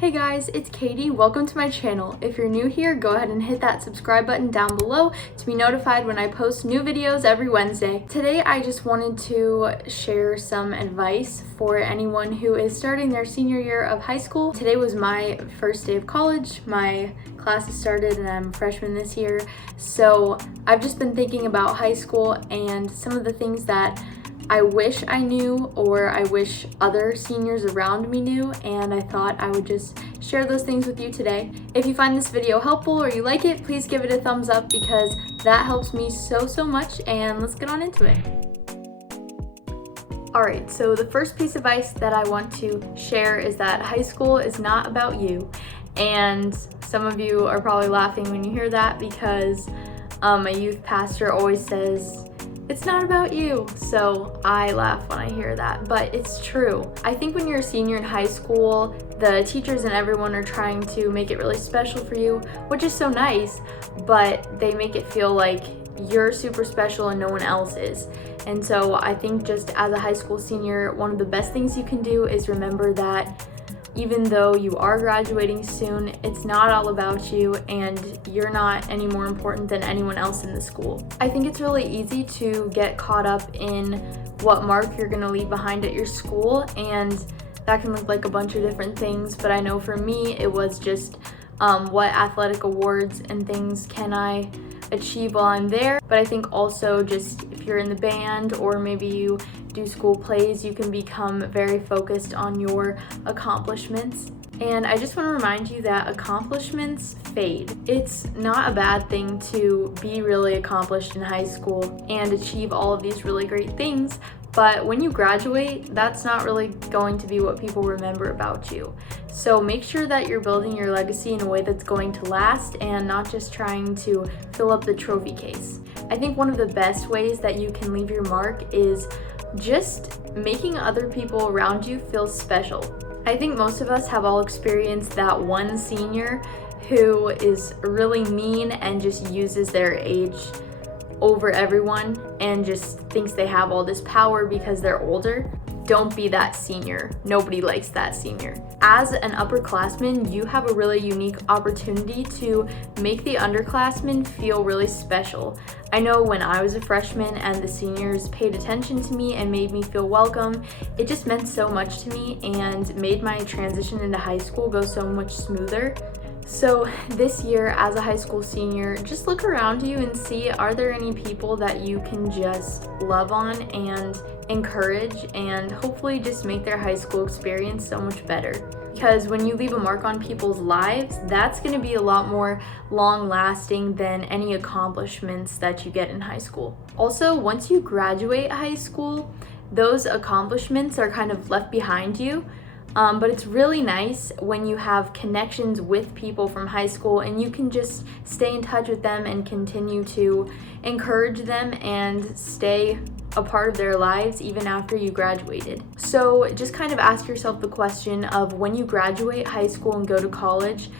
Hey guys, it's Katie. Welcome to my channel. If you're new here, go ahead and hit that subscribe button down below to be notified when I post new videos every Wednesday. Today, I just wanted to share some advice for anyone who is starting their senior year of high school. Today was my first day of college. My class has started and I'm a freshman this year. So I've just been thinking about high school and some of the things that I wish I knew or I wish other seniors around me knew, and I thought I would just share those things with you today. If you find this video helpful or you like it, please give it a thumbs up because that helps me so much, and let's get on into it. Alright, so the first piece of advice that I want to share is that high school is not about you, and some of you are probably laughing when you hear that because my youth pastor always says, "It's not about you." So I laugh when I hear that, but it's true. I think when you're a senior in high school, the teachers and everyone are trying to make it really special for you, which is so nice, but they make it feel like you're super special and no one else is. And so I think just as a high school senior, one of the best things you can do is remember that even though you are graduating soon, it's not all about you and you're not any more important than anyone else in the school. I think it's really easy to get caught up in what mark you're gonna leave behind at your school, and that can look like a bunch of different things, but I know for me it was just what athletic awards and things can I achieve while I'm there. But I think also just if you're in the band or maybe you do school plays, you can become very focused on your accomplishments. And I just want to remind you that accomplishments fade. It's not a bad thing to be really accomplished in high school and achieve all of these really great things, but when you graduate, that's not really going to be what people remember about you. So make sure that you're building your legacy in a way that's going to last and not just trying to fill up the trophy case. I think one of the best ways that you can leave your mark is just making other people around you feel special. I think most of us have all experienced that one senior who is really mean and just uses their age over everyone and just thinks they have all this power because they're older. Don't be that senior. Nobody likes that senior. As an upperclassman, you have a really unique opportunity to make the underclassmen feel really special. I know when I was a freshman and the seniors paid attention to me and made me feel welcome, it just meant so much to me and made my transition into high school go so much smoother. So this year as a high school senior, just look around you and see, are there any people that you can just love on and encourage and hopefully just make their high school experience so much better. Because when you leave a mark on people's lives, that's going to be a lot more long lasting than any accomplishments that you get in high school. Also, once you graduate high school, those accomplishments are kind of left behind you. But it's really nice when you have connections with people from high school and you can just stay in touch with them and continue to encourage them and stay a part of their lives even after you graduated. So just kind of ask yourself the question of, when you graduate high school and go to college,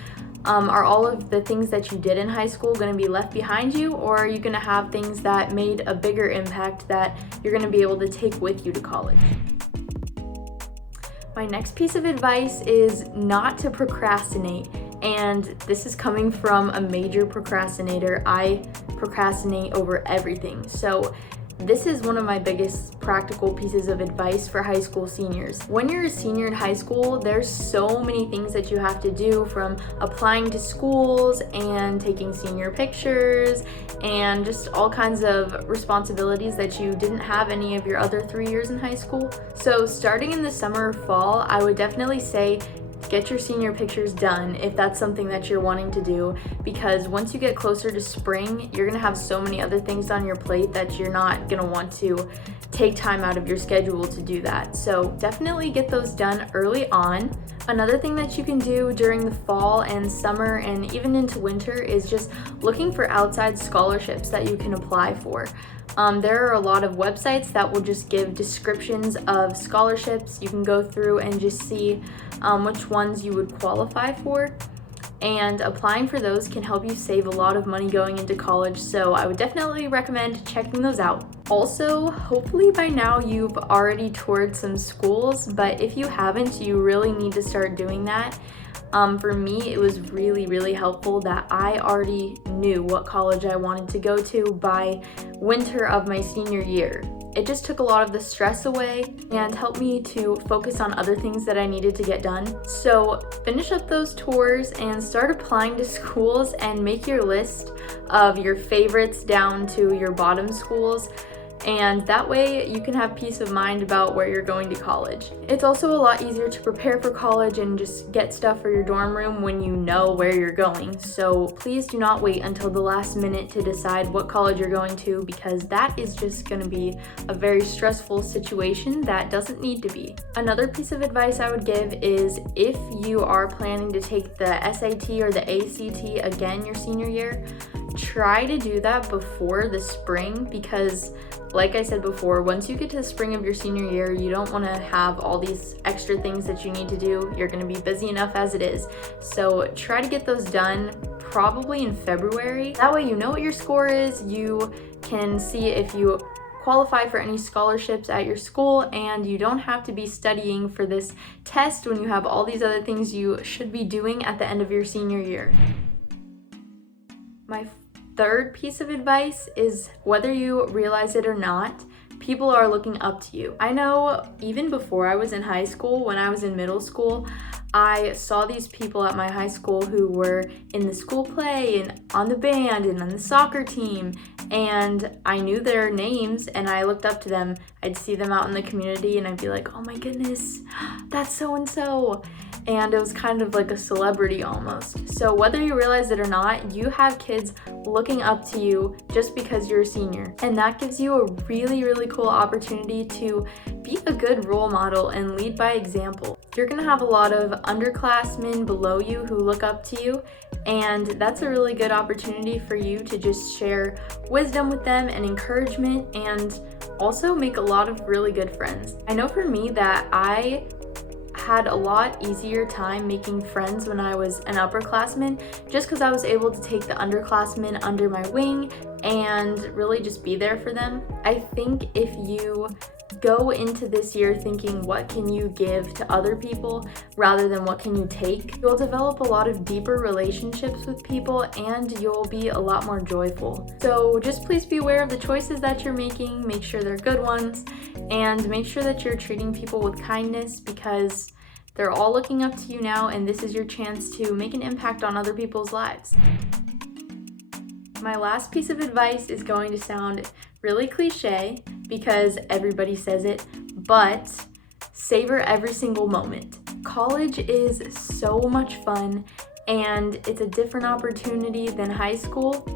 are all of the things that you did in high school going to be left behind you, or are you going to have things that made a bigger impact that you're going to be able to take with you to college? My next piece of advice is not to procrastinate, and this is coming from a major procrastinator. I procrastinate over everything. So this is one of my biggest practical pieces of advice for high school seniors. When you're a senior in high school, there's so many things that you have to do, from applying to schools and taking senior pictures and just all kinds of responsibilities that you didn't have any of your other 3 years in high school. So starting in the summer or fall, I would definitely say get your senior pictures done if that's something that you're wanting to do, because once you get closer to spring, you're gonna have so many other things on your plate that you're not gonna want to take time out of your schedule to do that. So definitely get those done early on. Another thing that you can do during the fall and summer and even into winter is just looking for outside scholarships that you can apply for. There are a lot of websites that will just give descriptions of scholarships. You can go through and just see which ones you would qualify for, and applying for those can help you save a lot of money going into college, so I would definitely recommend checking those out. Also, hopefully by now you've already toured some schools, but if you haven't, you really need to start doing that. For me, it was really helpful that I already knew what college I wanted to go to by winter of my senior year. It just took a lot of the stress away and helped me to focus on other things that I needed to get done. So finish up those tours and start applying to schools and make your list of your favorites down to your bottom schools. And that way you can have peace of mind about where you're going to college. It's also a lot easier to prepare for college and just get stuff for your dorm room when you know where you're going. So please do not wait until the last minute to decide what college you're going to, because that is just going to be a very stressful situation that doesn't need to be. Another piece of advice I would give is if you are planning to take the SAT or the ACT again your senior year, try to do that before the spring, because like I said before, once you get to the spring of your senior year, you don't want to have all these extra things that you need to do. You're going to be busy enough as it is. So try to get those done probably in February. That way you know what your score is, you can see if you qualify for any scholarships at your school, and you don't have to be studying for this test when you have all these other things you should be doing at the end of your senior year. My third piece of advice is, whether you realize it or not, people are looking up to you. I know even before I was in high school, when I was in middle school, I saw these people at my high school who were in the school play and on the band and on the soccer team, and I knew their names and I looked up to them. I'd see them out in the community and I'd be like, oh my goodness, that's so-and-so. And it was kind of like a celebrity almost. So whether you realize it or not, you have kids looking up to you just because you're a senior. And that gives you a really cool opportunity to be a good role model and lead by example. You're gonna have a lot of underclassmen below you who look up to you, and that's a really good opportunity for you to just share wisdom with them and encouragement, and also make a lot of really good friends. I know for me that I had a lot easier time making friends when I was an upperclassman, just because I was able to take the underclassmen under my wing and really just be there for them. I think if you go into this year thinking what can you give to other people rather than what can you take, you'll develop a lot of deeper relationships with people and you'll be a lot more joyful. So just please be aware of the choices that you're making, make sure they're good ones, and make sure that you're treating people with kindness, because they're all looking up to you now, and this is your chance to make an impact on other people's lives. My last piece of advice is going to sound really cliche because everybody says it, but savor every single moment. College is so much fun, and it's a different opportunity than high school.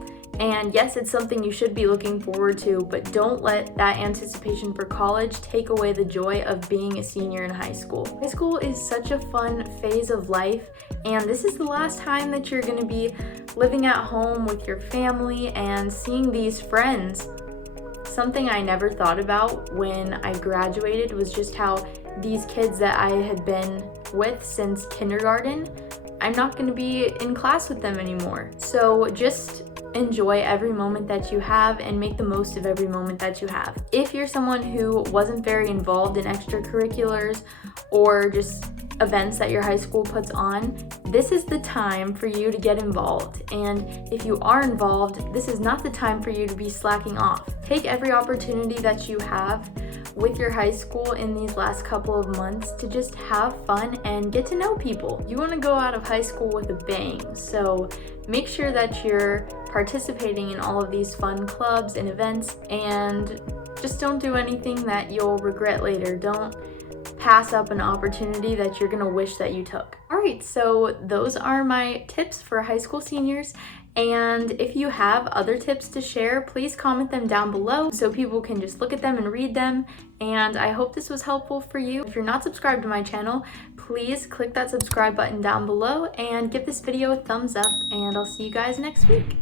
And yes, it's something you should be looking forward to, but don't let that anticipation for college take away the joy of being a senior in high school. High school is such a fun phase of life, and this is the last time that you're going to be living at home with your family and seeing these friends. Something I never thought about when I graduated was just how these kids that I had been with since kindergarten, I'm not going to be in class with them anymore. So just enjoy every moment that you have and make the most of every moment that you have. If you're someone who wasn't very involved in extracurriculars or just events that your high school puts on, this is the time for you to get involved. And if you are involved, this is not the time for you to be slacking off. Take every opportunity that you have with your high school in these last couple of months to just have fun and get to know people. You want to go out of high school with a bang, so make sure that you're participating in all of these fun clubs and events, and just don't do anything that you'll regret later. Don't pass up an opportunity that you're gonna wish that you took. All right, so those are my tips for high school seniors. And if you have other tips to share, please comment them down below so people can just look at them and read them. And I hope this was helpful for you. If you're not subscribed to my channel, please click that subscribe button down below and give this video a thumbs up, and I'll see you guys next week.